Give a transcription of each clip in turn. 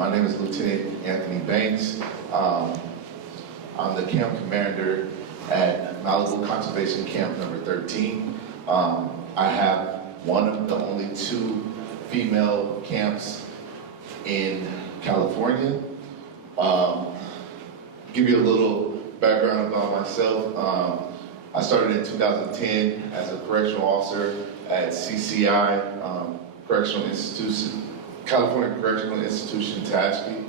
My name is Lieutenant Anthony Banks. I'm the camp commander at Malibu Conservation Camp number 13. I have one of the only 2 female camps in California. Give you a little background about myself. I started in 2010 as a correctional officer at CCI, Correctional Institution, California Correctional Institution, Tehachapi.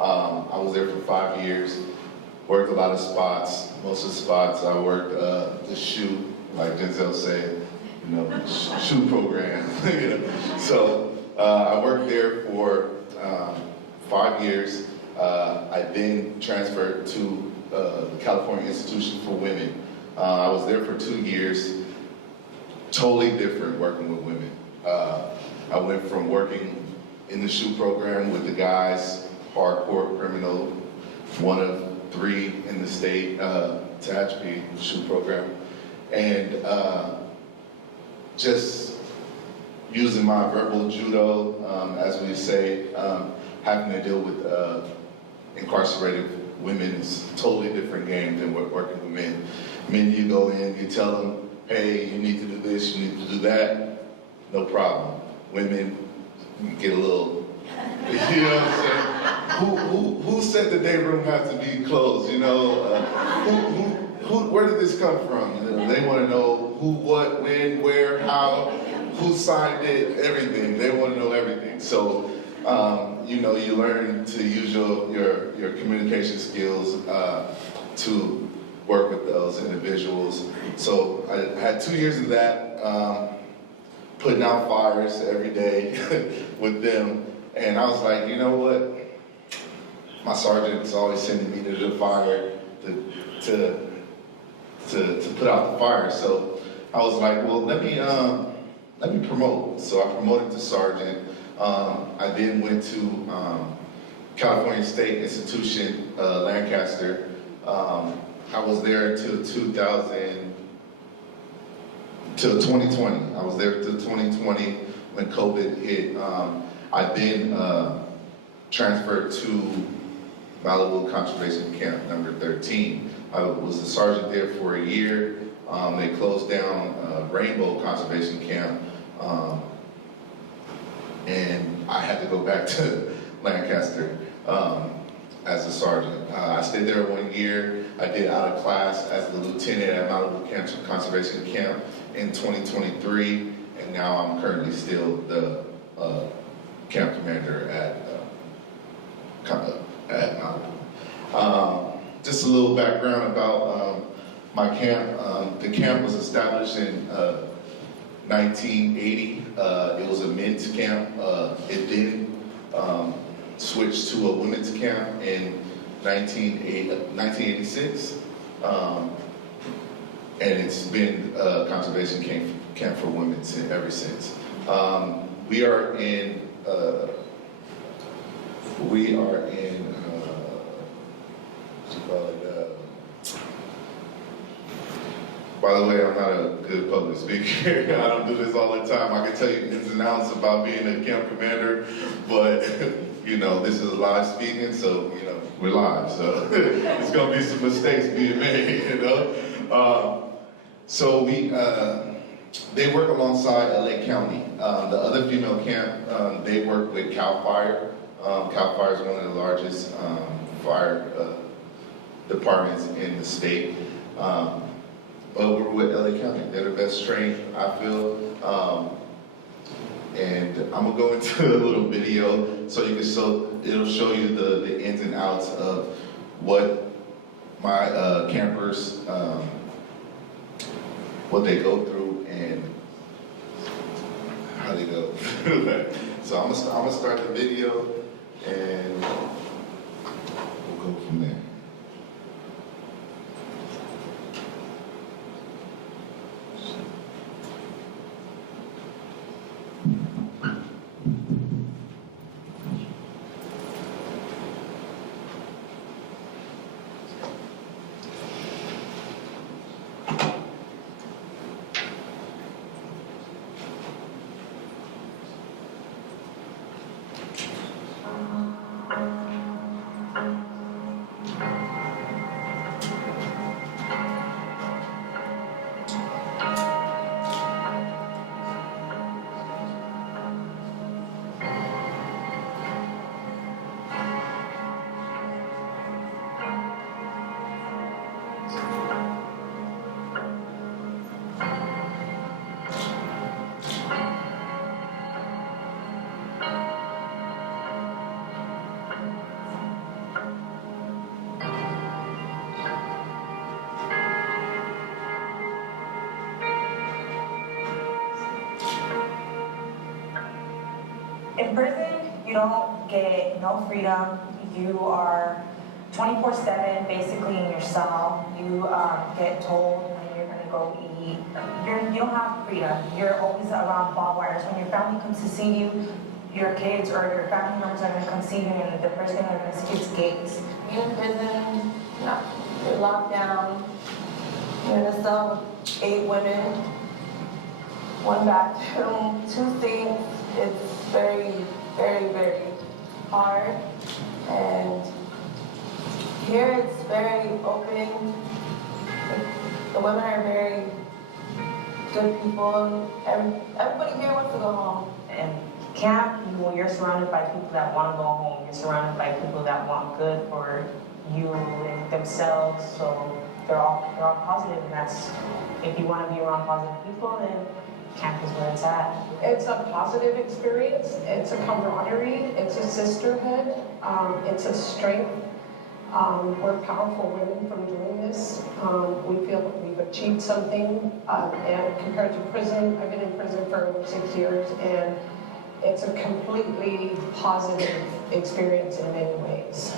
I was there for 5 years, worked a lot of spots. Most of the spots I worked the shoot, like Denzel said, shoot program. So I worked there for 5 years. I then transferred to the California Institution for Women. I was there for 2 years, totally different working with women. I went from working in the shoot program with the guys, hardcore criminal, one of 3 in the state, Tehachapi shoot program, and just using my verbal judo, as we say, having to deal with incarcerated women is a totally different game than working with men. Men, you go in, you tell them, hey, you need to do this, you need to do that, no problem. Women, you get a little, you know what I'm saying? Who said the day room has to be closed, where did this come from? They want to know who, what, when, where, how, who signed it, everything. They want to know everything. So, you learn to use your communication skills to work with those individuals. So I had 2 years of that, putting out fires every day with them. And I was like, you know what? My sergeant's always sending me to the fire to put out the fire. So I was like, well, let me promote. So I promoted to sergeant. I then went to California State Institution, Lancaster. I was there until 2020. I was there until 2020 when COVID hit. I then transferred to Malibu Conservation Camp number 13. I was a sergeant there for a year. They closed down Rainbow Conservation Camp, and I had to go back to Lancaster as a sergeant. I stayed there 1 year. I did out of class as the lieutenant at Malibu Conservation Camp in 2023, and now I'm currently still the camp commander at Malibu. Just a little background about my camp. The camp was established in 1980. It was a men's camp. It then switched to a women's camp in 1986. And it's been a conservation camp for women ever since. We are in by the way, I'm not a good public speaker. I don't do this all the time. I can tell you ins and outs about being a camp commander, but this is live speaking, so we're live, so there's gonna be some mistakes being made, So they work alongside LA County. The other female camp, they work with CAL FIRE. CAL FIRE is one of the largest fire departments in the state. But we're with LA County. They're the best trained, I feel. And I'm gonna go into a little video so it'll show you the ins and outs of what my campers, what they go through and how they go through that. So I'm gonna start the video and we'll go from there. In prison, you don't get no freedom. You are 24/7 basically in your cell. You get told when you're gonna go eat. You don't have freedom. You're always around barbed wires. When your family comes to see you, your kids or your family members are gonna come see you, and the first thing they're gonna see is gates. You're in prison, you're locked down, you're in a cell with 8 women, 1 bathroom, 2 sinks. It's very, very, very hard. And here it's very open. The women are very good people. Everybody here wants to go home. And camp, you're surrounded by people that want to go home. You're surrounded by people that want good for you and themselves. So they're all positive, and that's, if you want to be around positive people, then camp is where it's at. It's a positive experience. It's a camaraderie. It's a sisterhood. It's a strength. We're powerful women from doing this. We feel that we've achieved something. And compared to prison, I've been in prison for over 6 years, and it's a completely positive experience in many ways.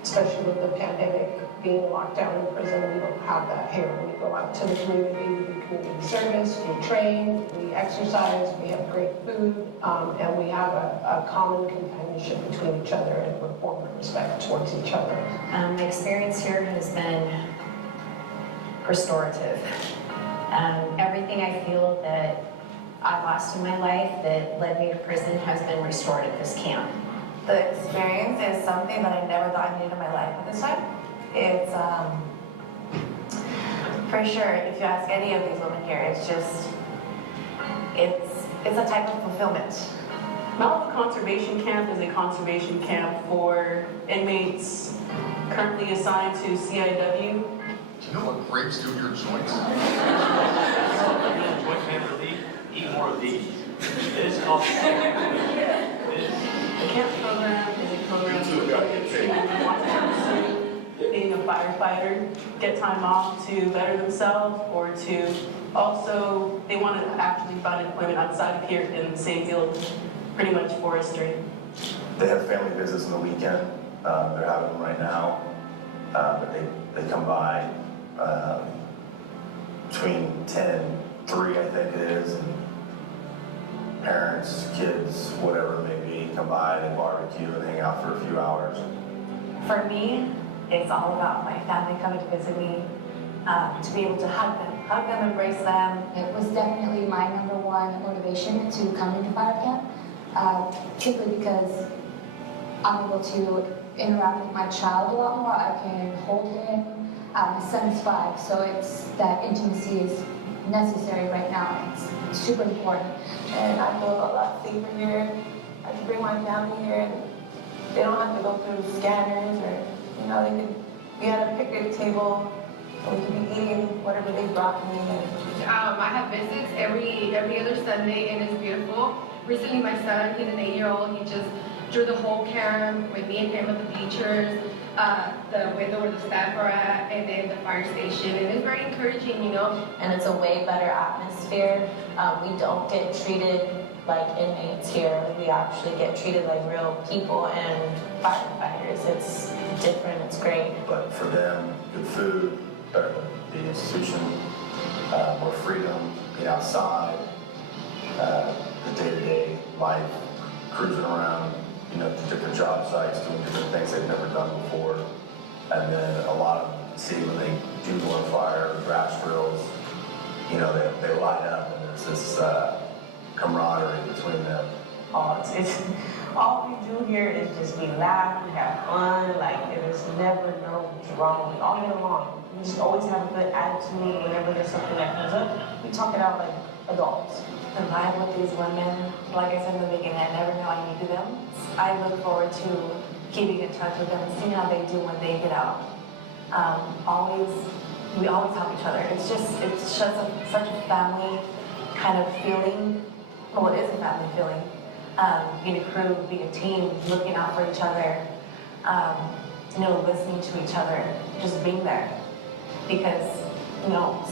Especially with the pandemic, being locked down in prison, we don't have that here. We go out to the community, we do community service, we train, we exercise, we have great food, and we have a common companionship between each other and rapport and respect towards each other. My experience here has been restorative. Everything I feel that I lost in my life that led me to prison has been restored at this camp. The experience is something that I never thought I needed in my life at this time. It's, for sure, if you ask any of these women here, it's just, it's a type of fulfillment. Malibu Conservation Camp is a conservation camp for inmates currently assigned to CIW. Do you know what grapes do to your joints? Joint pain relief, eat more of these. It is called The camp program is a program for inmates who want to pursue being a firefighter, get time off to better themselves, or to also, they want to actually find employment outside of here in the same field, pretty much forestry. They have family visits on the weekend. They're having them right now, but they come by between 10 and 3, I think it is, and parents, kids, whatever it may be, come by, they barbecue and hang out for a few hours. For me, it's all about my family coming to visit me, to be able to hug them, embrace them. It was definitely my #1 motivation to come into fire camp, simply because I'm able to interact with my child a lot more. I can hold him. My son's 5, so it's that intimacy is necessary right now. It's super important. And I feel a lot safer here. I can bring my family here, and they don't have to go through scanners, or, they could be at a picnic table, and we could be eating whatever they brought me. I have visits every other Sunday, and it's beautiful. Recently, my son, he's an 8-year-old, he just drew the whole camp with me and him at the bleachers, the window where the staff are at, and then the fire station, and it's very encouraging, And it's a way better atmosphere. We don't get treated like inmates here. We actually get treated like real people and firefighters. It's different, it's great. But for them, good food, better than the institution, more freedom, being outside, the day-to-day life, cruising around, to different job sites, doing different things they've never done before. And then a lot of them see when they do go on fire, grass drills, they light up, and there's this camaraderie between them. It's all we do here is just we laugh, we have fun, there's never no wrong all year long. We just always have a good attitude. Whenever there's something that comes up, we talk it out like adults. The vibe with these women, like I said in the beginning, I never know I needed them. I look forward to keeping in touch with them and seeing how they do when they get out. We always help each other. It's just such a family kind of feeling. Well, it is a family feeling. Being a crew, being a team, looking out for each other, listening to each other, just being there. Because,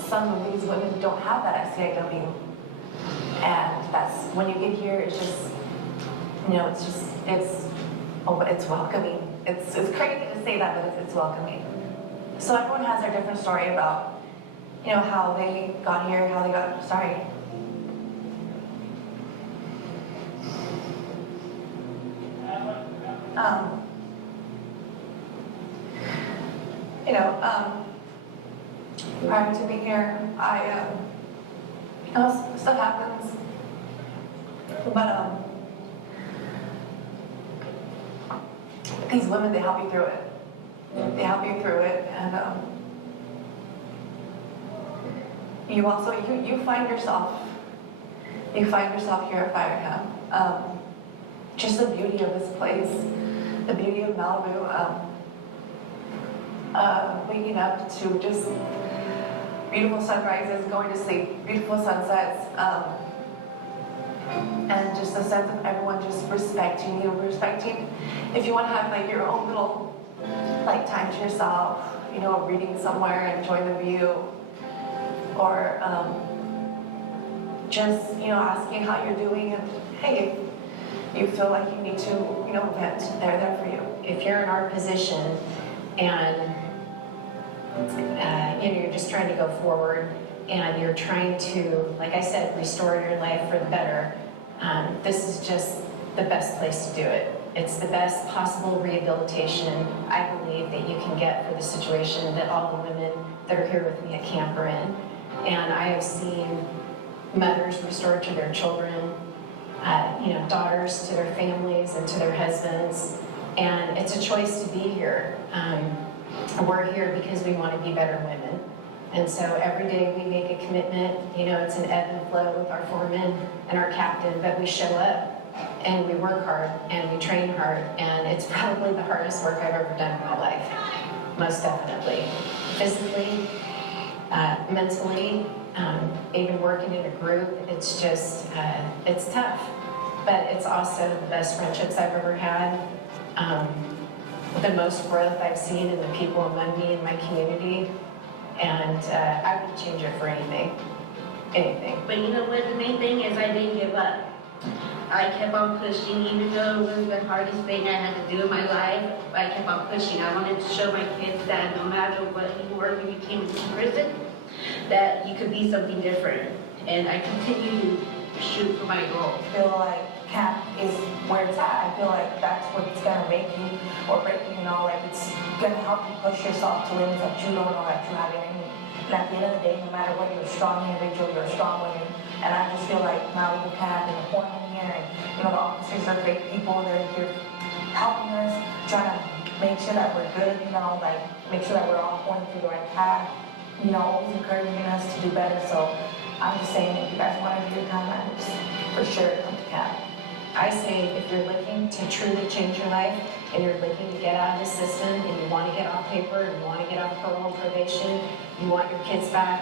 some of these women don't have that at CIW. And that's, when you get here, it's just, it's just, it's welcoming. It's crazy to say that, but it's welcoming. So everyone has their different story about, how they got here, how they got, sorry. Prior to being here, stuff happens, but these women, they help you through it. They help you through it, and you also, you find yourself here at fire camp. Just the beauty of this place, the beauty of Malibu, waking up to just beautiful sunrises, going to sleep, beautiful sunsets, and just a sense of everyone just respecting you, respecting. If you want to have like your own little time to yourself, reading somewhere, enjoying the view, or just asking how you're doing, and hey, if you feel like you need to vent, they're there for you. If you're in our position and you're just trying to go forward and you're trying to, like I said, restore your life for the better, this is just the best place to do it. It's the best possible rehabilitation, I believe, that you can get for the situation that all the women that are here with me at camp are in. And I have seen mothers restored to their children, daughters to their families and to their husbands. And it's a choice to be here. We're here because we want to be better women. And so every day we make a commitment, it's an ebb and flow with our foreman and our captain, but we show up and we work hard and we train hard, and it's probably the hardest work I've ever done in my life, most definitely. Physically, mentally, even working in a group, it's just, it's tough, but it's also the best friendships I've ever had. The most growth I've seen in the people among me in my community, and I wouldn't change it for anything. But you know what, the main thing is I didn't give up. I kept on pushing, even though it was the hardest thing I had to do in my life. I kept on pushing. I wanted to show my kids that no matter what you were when you came into prison, that you could be something different. And I continue to shoot for my goal. I feel like camp is where it's at. I feel like that's what's gonna make you or break you, it's gonna help you push yourself to limits that you don't know that you have in you. And at the end of the day, no matter what, you're a strong individual, you're a strong woman. And I just feel like Malibu camp and the foreman here, and the officers are great people. They're here helping us, trying to make sure that we're good, make sure that we're all going through the right path, always encouraging us to do better. So I'm just saying, if you guys want to do your time, I'm just for sure come to camp. I say if you're looking to truly change your life and you're looking to get out of the system and you want to get off paper and you want to get off parole and probation, you want your kids back,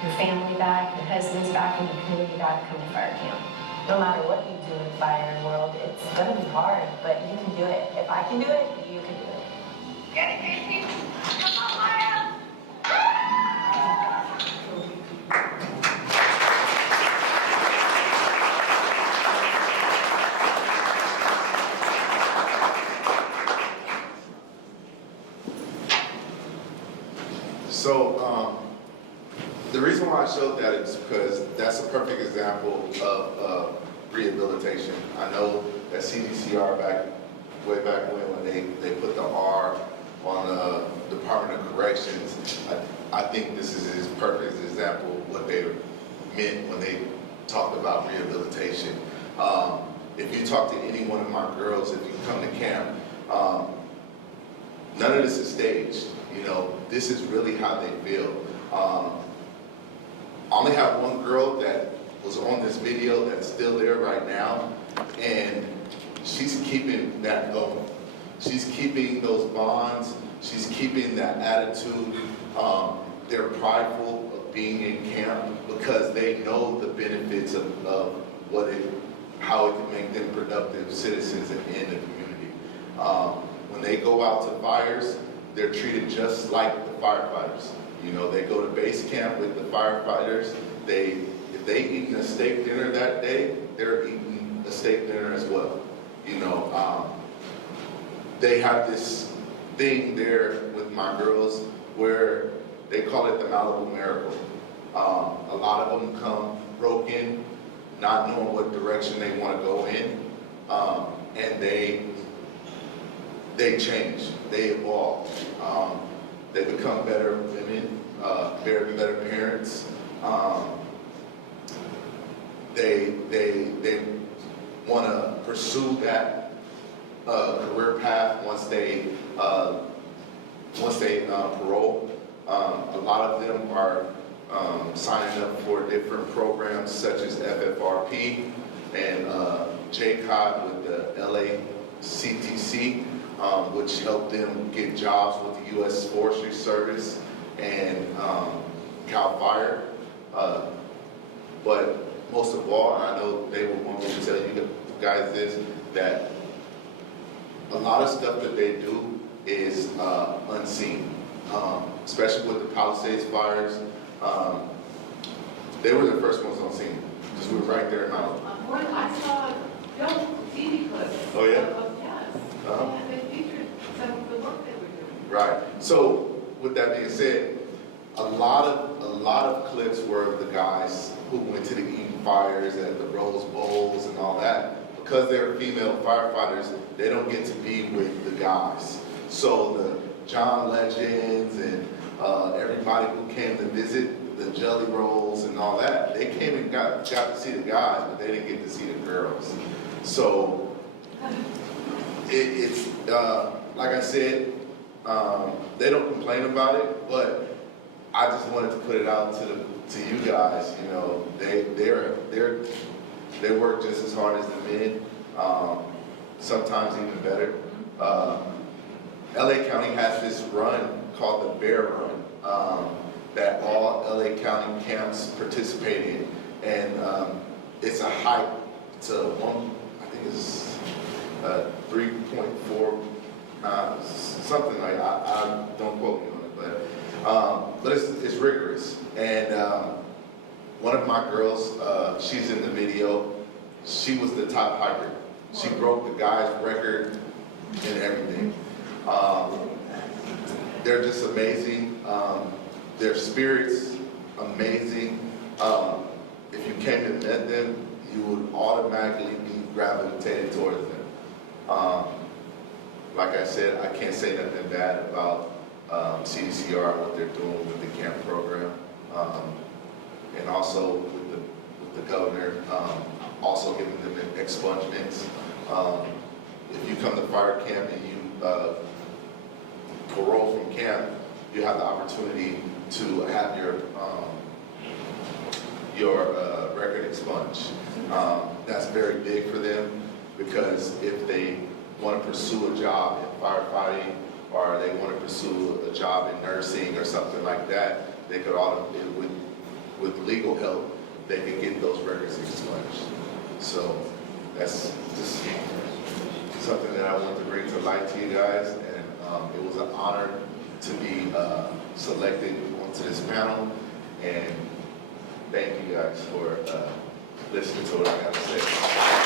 your family back, your husbands back, and your community back, come to fire camp. No matter what you do in the fire world, it's going to be hard, but you can do it. If I can do it, you can do it. Get it, Casey! Come on, Maya! So, the reason why I showed that is because that's a perfect example of rehabilitation. I know that CDCR way back when they put the R on the Department of Corrections, I think this is his perfect example of what they meant when they talked about rehabilitation. If you talk to any one of my girls, if you come to camp, none of this is staged. This is really how they feel. I only have one girl that was on this video that's still there right now, and she's keeping that going. She's keeping those bonds. She's keeping that attitude. They're prideful of being in camp because they know the benefits of how it can make them productive citizens in the community. When they go out to fires, they're treated just like the firefighters. They go to base camp with the firefighters. If they eating a steak dinner that day, they're eating a steak dinner as well. You know, they have this thing there with my girls where they call it the Malibu Miracle. A lot of them come broken, not knowing what direction they want to go in, and they change, they evolve. They become better women, better parents. They want to pursue that career path once they parole. A lot of them are signing up for different programs such as FFRP and JCOT with the LA CTC, which help them get jobs with the U.S. Forestry Service and CAL FIRE. But most of all, and I know they would want me to tell you guys this, that a lot of stuff that they do is unseen, especially with the Palisades fires. They were the first ones on scene, because we were right there in Malibu. I saw film TV clips. Oh, yeah? Yes. Uh-huh. And they featured some of the work they were doing. Right. So with that being said, a lot of clips were of the guys who went to the Eden fires and the Rose Bowls and all that. Because they're female firefighters, they don't get to be with the guys. So the John Legends and everybody who came to visit, the Jelly Rolls and all that, they came and got to see the guys, but they didn't get to see the girls. So it's like I said, they don't complain about it, but I just wanted to put it out to you guys. You know, they work just as hard as the men, sometimes even better. LA County has this run called the Bear Run that all LA County camps participate in, and it's a hike to I think it's 3.4 something like I don't quote me on it, but it's rigorous. And one of my girls, she's in the video. She was the top hiker. She broke the guy's record and everything. They're just amazing. Their spirits, amazing. If you came and met them, you would automatically be gravitated towards them. Like I said, I can't say nothing bad about CDCR, what they're doing with the camp program, and also with the governor, also giving them expungements. If you come to fire camp and you parole from camp, you have the opportunity to have your record expunged. That's very big for them, because if they want to pursue a job in firefighting, or they want to pursue a job in nursing or something like that, they could with legal help, they could get those records expunged. So that's just something that I want to bring to light to you guys, and it was an honor to be selected onto this panel, and thank you guys for listening to what I have to say.